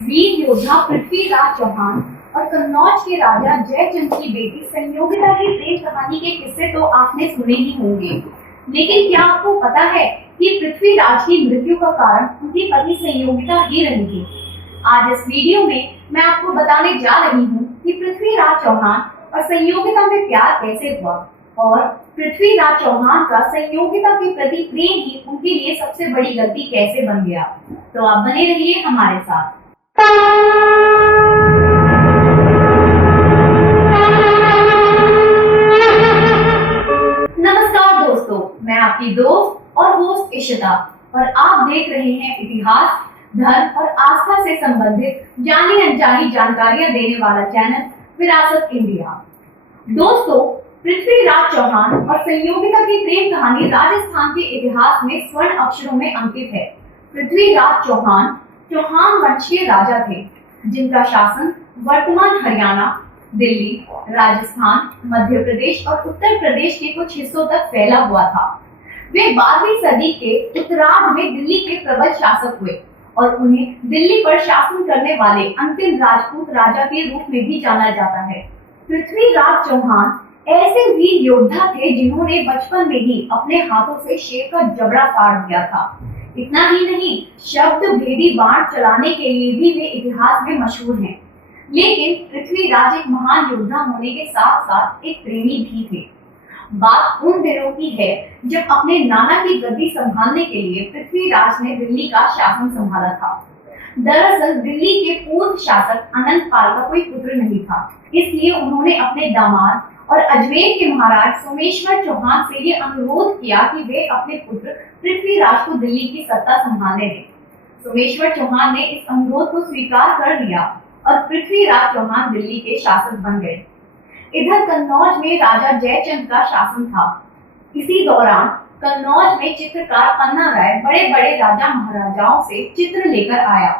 वीर योद्धा पृथ्वीराज चौहान और कन्नौज के राजा जयचंद की बेटी संयोगिता की प्रेम कहानी के किस्से तो आपने सुने ही होंगे, लेकिन क्या आपको पता है कि पृथ्वीराज की मृत्यु का कारण उनकी पत्नी संयोगिता ही रही थी। आज इस वीडियो में मैं आपको बताने जा रही हूँ कि पृथ्वीराज चौहान और संयोगिता में प्यार कैसे हुआ और पृथ्वीराज चौहान का संयोगिता के प्रति प्रेम ही उनके लिए सबसे बड़ी गलती कैसे बन गया। तो आप बने रहिए हमारे साथ। नमस्कार दोस्तों, मैं आपकी दोस्त और होस्ट इशिता और आप देख रहे हैं इतिहास, धर्म और आस्था से संबंधित जानी अनजानी जानकारियां देने वाला चैनल विरासत इंडिया। दोस्तों, पृथ्वीराज चौहान और संयोगिता की प्रेम कहानी राजस्थान के इतिहास में स्वर्ण अक्षरों में अंकित है। पृथ्वीराज चौहान चौहान वंश के राजा थे, जिनका शासन वर्तमान हरियाणा, दिल्ली, राजस्थान, मध्य प्रदेश और उत्तर प्रदेश के कुछ हिस्सों तक फैला हुआ था। वे 12वीं सदी के उत्तरार्ध में दिल्ली के प्रबल शासक हुए और उन्हें दिल्ली पर शासन करने वाले अंतिम राजपूत राजा के रूप में भी जाना जाता है। पृथ्वीराज चौहान ऐसे वीर योद्धा थे जिन्होंने बचपन में ही अपने हाथों से शेर का जबड़ा फाड़ दिया था। इतना ही नहीं, शब्द भेदी बाण चलाने के लिए भी वे इतिहास में मशहूर हैं। लेकिन पृथ्वीराज एक महान योद्धा होने के साथ साथ एक प्रेमी भी थे। बात उन दिनों की है जब अपने नाना की गद्दी संभालने के लिए पृथ्वीराज ने दिल्ली का शासन संभाला था। दरअसल दिल्ली के पूर्व शासक अनंत पाल का कोई पुत्र नहीं था, इसलिए उन्होंने अपने दामाद और अजमेर के महाराज सोमेश्वर चौहान से ये अनुरोध किया कि वे अपने पुत्र पृथ्वीराज को दिल्ली की सत्ता संभालने दें। सोमेश्वर चौहान ने इस अनुरोध को स्वीकार कर लिया और पृथ्वीराज चौहान दिल्ली के शासक बन गए। इधर कन्नौज में राजा जयचंद का शासन था। इसी दौरान कन्नौज में चित्रकार पन्ना राय बड़े बड़े राजा महाराजाओं से चित्र लेकर आया।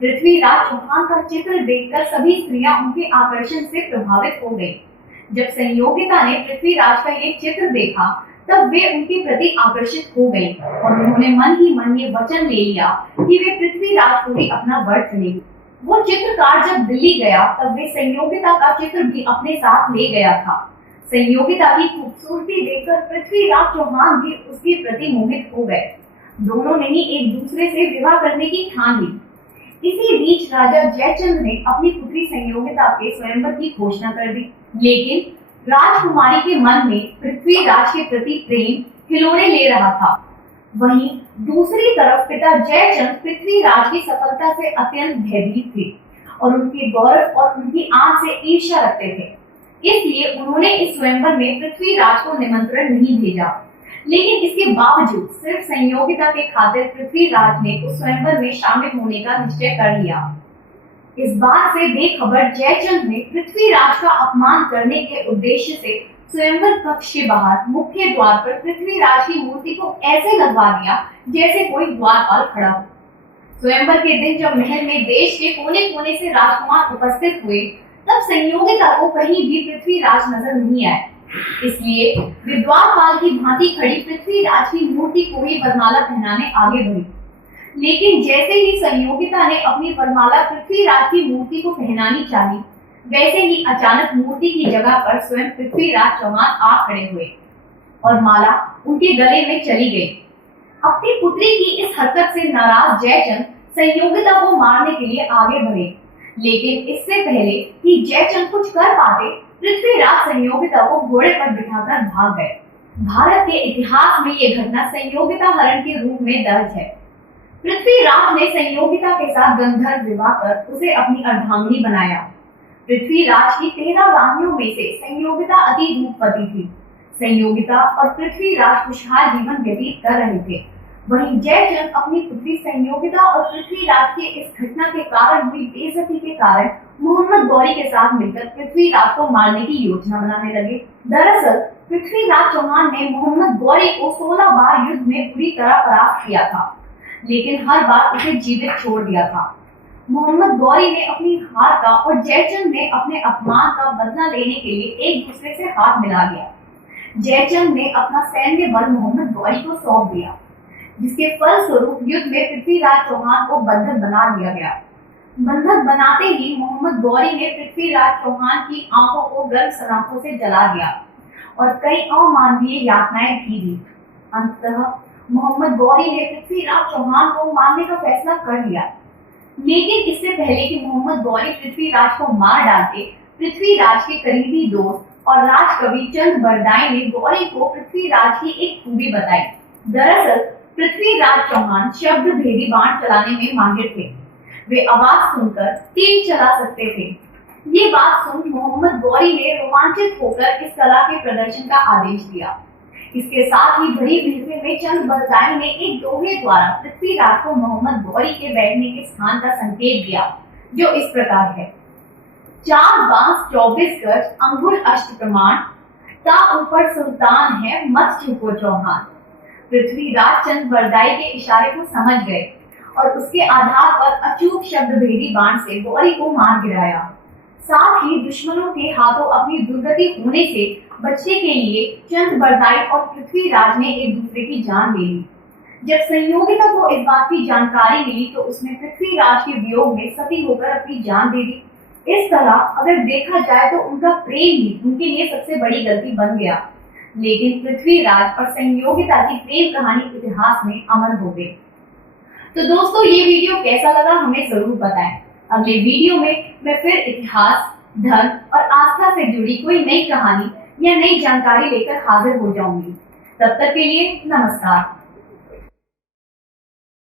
पृथ्वीराज चौहान का चित्र देखकर सभी स्त्रियां उनके आकर्षण से प्रभावित हो गईं। जब संयोगिता ने पृथ्वीराज का ये चित्र देखा, तब वे उनके प्रति आकर्षित हो गईं और उन्होंने मन ही मन ये वचन ले लिया कि वे पृथ्वीराज को ही अपना वर चुनेंगी। वो चित्रकार जब दिल्ली गया, तब वे संयोगिता का चित्र भी अपने साथ ले गया था। संयोगिता की खूबसूरती देखकर पृथ्वीराज चौहान भी उसके प्रति मोहित हो गए। दोनों ने ही एक दूसरे से विवाह करने की ठान ली। इसी बीच राजा जयचंद ने अपनी पुत्री संयोगिता के स्वयंवर की घोषणा कर दी, लेकिन राजकुमारी के मन में पृथ्वीराज के प्रति प्रेम खिलौने ले रहा था। वहीं दूसरी तरफ पिता जयचंद पृथ्वीराज की सफलता से अत्यंत भयभीत थे और उनके गौरव और उनकी आन से ईर्ष्या रखते थे। इसलिए उन्होंने इस स्वयंवर में पृथ्वीराज को निमंत्रण नहीं भेजा। लेकिन इसके बावजूद सिर्फ संयोगिता के खातिर पृथ्वीराज ने उस स्वयंवर में शामिल होने का निश्चय कर लिया। इस बात से बेखबर जयचंद ने पृथ्वीराज का अपमान करने के उद्देश्य से स्वयंवर कक्ष के बाहर मुख्य द्वार पर पृथ्वीराज की मूर्ति को ऐसे लगवा दिया जैसे कोई द्वारपाल खड़ा हो। स्वयंवर के दिन जब महल में देश के कोने कोने से राजकुमार उपस्थित हुए, तब संयोगिता को कहीं भी पृथ्वीराज नजर नहीं आए। इसलिए वे द्वारपाल की भांति खड़ी पृथ्वीराज की मूर्ति को ही वरमाला पहनाने आगे बढ़ी। लेकिन जैसे ही संयोगिता ने अपनी वरमाला पृथ्वीराज की मूर्ति को पहनानी चाही, वैसे ही अचानक मूर्ति की जगह पर स्वयं पृथ्वीराज चौहान आ खड़े हुए और माला उनके गले में चली गई। अपनी पुत्री की इस हरकत से नाराज जयचंद संयोगिता को मारने के लिए आगे बढ़े, लेकिन इससे पहले कि जयचंद कुछ कर पाते, पृथ्वीराज संयोगिता को घोड़े पर बिठाकर भाग गए। भारत के इतिहास में ये घटना संयोगिता हरण के रूप में दर्ज है। पृथ्वीराज ने संयोगिता के साथ गंधर्व विवाह कर उसे अपनी अर्धांगिनी बनाया। पृथ्वीराज की 13 रानियों में से संयोगिता अति रूपवती थी। संयोगिता और पृथ्वीराज खुशहाल जीवन व्यतीत कर रहे थे। वहीं जयचंद अपनी पुत्री संयोगिता और पृथ्वीराज के इस घटना के कारण हुई बेइज्जती के कारण मोहम्मद गौरी के साथ मिलकर पृथ्वीराज को मारने की योजना बनाने लगे। दरअसल पृथ्वीराज चौहान ने मोहम्मद गौरी को 16 बार युद्ध में बुरी तरह परास्त किया था, लेकिन हर बार उसे जीवित छोड़ दिया था। मोहम्मद गौरी ने अपनी हार का और जयचंद ने अपने अपमान का बदला लेने के लिए एक दूसरे से हाथ मिला लिया। जयचंद ने अपना सैन्य बल मोहम्मद गौरी को सौंप दिया, जिसके फलस्वरूप युद्ध में पृथ्वीराज चौहान को बंधक बना दिया गया। बंधक बनाते ही मोहम्मद गौरी ने पृथ्वीराज चौहान की आंखों को गर्म सलाखों से जला दिया और कई अमानवीय यातनाएं भी दी। अंततः मोहम्मद गौरी ने पृथ्वीराज चौहान को मारने का फैसला कर लिया। लेकिन इससे पहले कि मोहम्मद गौरी पृथ्वीराज को मार डालते, पृथ्वीराज के करीबी दोस्त और राजकवि चंद बरदाई ने गौरी को पृथ्वीराज की एक खूबी बताई। दरअसल पृथ्वीराज चौहान शब्द भेदी बाण चलाने में माहिर थे। वे आवाज सुनकर तीर चला सकते थे। ये बात सुन मोहम्मद गौरी ने रोमांचित होकर इस कला के प्रदर्शन का आदेश दिया। इसके साथ ही बड़ी भीड़ में चंद बरदाई ने एक दोहे द्वारा पृथ्वीराज को मोहम्मद गौरी के बैठने के स्थान का संकेत दिया, जो इस प्रकार है: 4 बांस 24 गज अंगुल अष्ट प्रमाण, ता ऊपर सुल्तान है मत झुको चौहान। पृथ्वीराज चंद बरदाई के इशारे को समझ गए और उसके आधार पर अचूक शब्द भेदी बाण से गौरी को मार गिराया। साथ ही दुश्मनों के हाथों अपनी दुर्गति होने से बचने के लिए चंद बरदाई और पृथ्वीराज ने एक दूसरे की जान ले ली। जब संयोगिता को इस बात की जानकारी मिली तो उसने पृथ्वीराज के वियोग में सती होकर अपनी जान दे दी। इस तरह अगर देखा जाए तो उनका प्रेम ही उनके लिए सबसे बड़ी गलती बन गया। लेकिन पृथ्वीराज और संयोगिता की प्रेम कहानी इतिहास में अमर हो गई। तो दोस्तों, ये वीडियो कैसा लगा हमें जरूर बताएं। अगले वीडियो में मैं फिर इतिहास, धर्म और आस्था से जुड़ी कोई नई कहानी या नई जानकारी लेकर हाजिर हो जाऊंगी। तब तक के लिए नमस्कार।